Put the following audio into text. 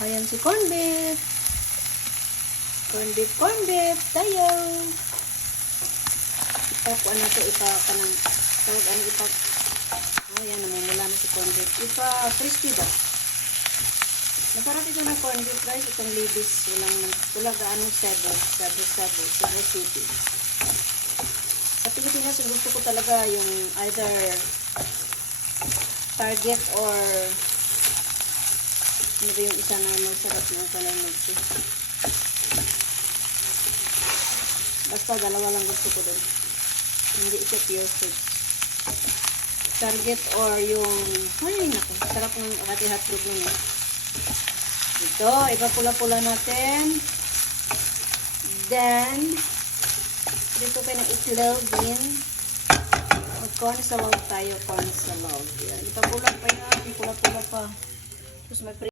Ayan si corn beef. Corn beef, tayo. Ipakuan na ito, ipakanang, tawag ano, ayan, namumula na si corn beef. Crispy ba? Masarap ito na corn beef guys, itong libis, walang gaanong Cebu City. Sa Pilipinas, gusto ko talaga yung either Target or ano ba yung isa na masarap na kalamagsi. Basta dalawa lang gusto ko dun. Hindi ito pure fruits. Target or yung, ay naku, sarap ng hati-hotdog nun. Ito, ipapula-pula natin. Then, dito kayo ng itlog din. Mag-corn salad tayo, corn salad. Yan, ipapula pa yan, ipapula pa. Tapos may